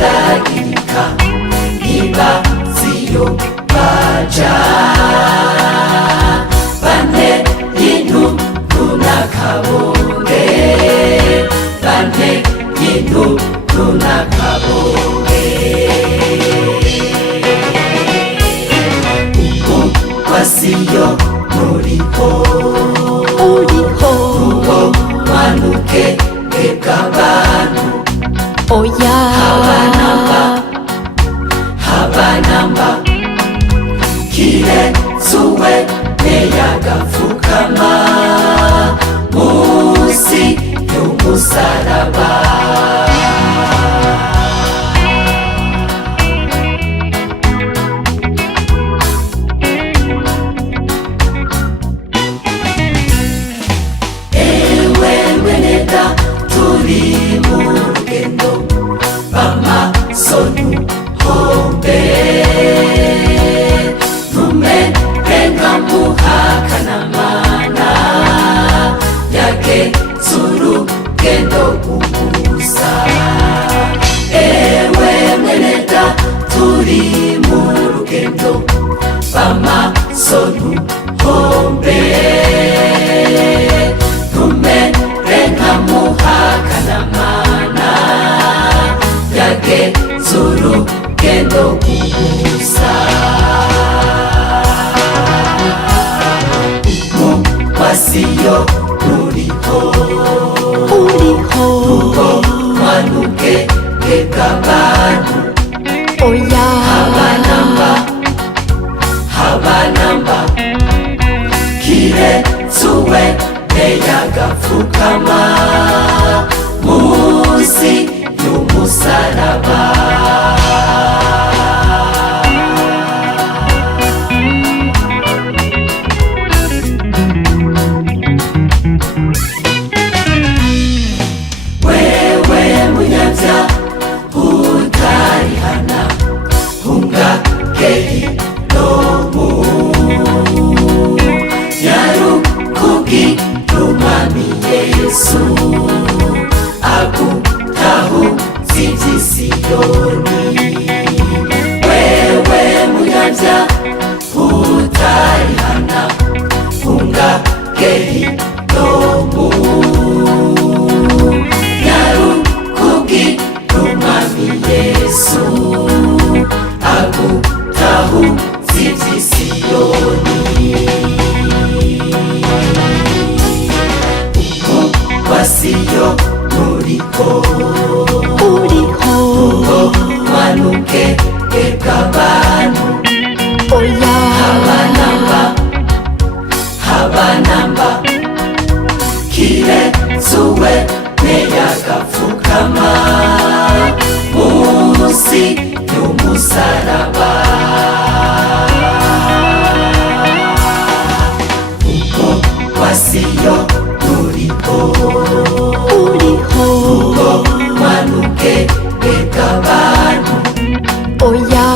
baragirika ntibaziyo baja bane y'intumtu n'akabonge bane y'intumtu n'akabonge wasiyo muriho uwo manuke bw'abantu oya habanamba kiretsuwe neyagapfukama musi y'umusaraba turi mu rugendo b'amasoni hombe ntumere nka muhakanamana yagenze urugendo gusa ewe mwene da turi mu rugendo b'amasoni hombe muhakanamana yagenze urugendo gusa wasiyo ruriho rugo manuke bw'abantu oya habanamba kiretsuwe neyagapfukama musi y'umusaraba wewe munyabya utarihana ungakehinomu yarukugi umwami yesu agutaho z'ibyisiyoni wewe munyabya utarihana ungakehinomu yarukubwira umwami yesu agutaho z'ibyisiyoni wasiyo muriho uwo manuke bw'abantu oya habanamba kiretsuwe neyagapfukama musi y'umusaraba wasiyo muriho uwo manuke bw'abantu oya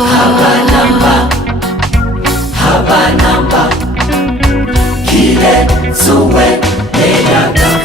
habanamba kiretsuwe neyagapfukama